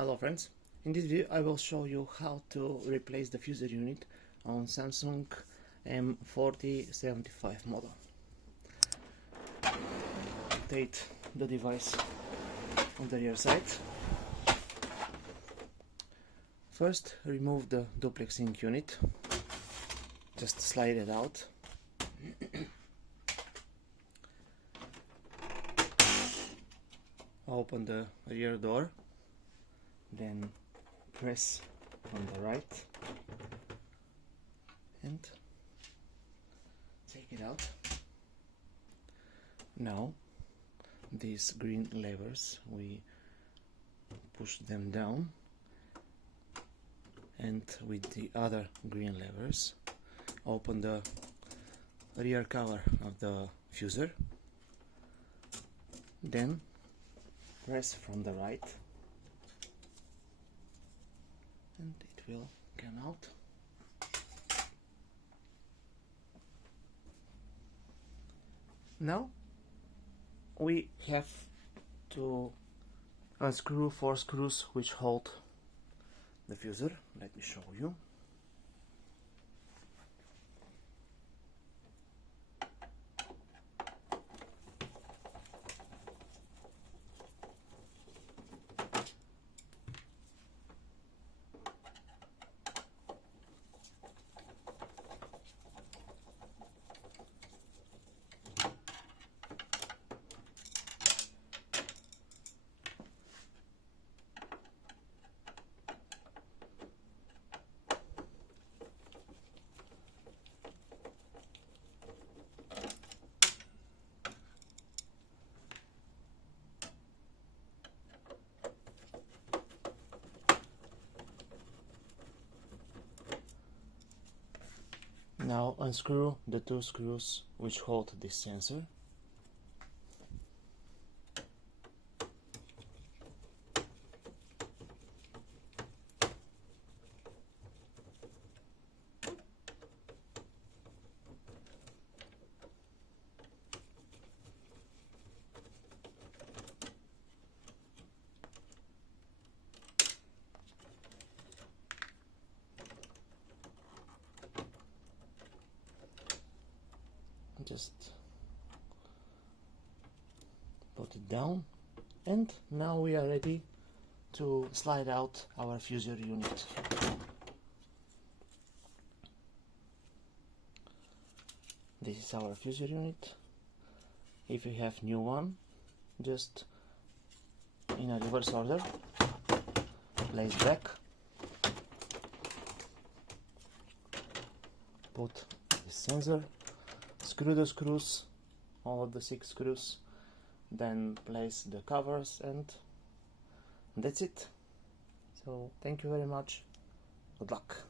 Hello friends, in this video I will show you how to replace the fusor unit on Samsung M4075 model. Take the device on the rear side. First remove the duplexing unit, just slide it out. Open the rear door, then press on the right and take it out. Now these green levers, we push them down, and with the other green levers open the rear cover of the fusor, then press from the right and it will come out. Now we have to unscrew 4 screws which hold the fusor. Let me show you. Now unscrew the 2 screws which hold this sensor. Just put it down, and now we are ready to slide out our fusor unit. This is our fusor unit. If you have new one, just in a reverse order, place back, put the sensor, screw the screws, all of the 6 screws, then place the covers, and that's it. So thank you very much, good luck.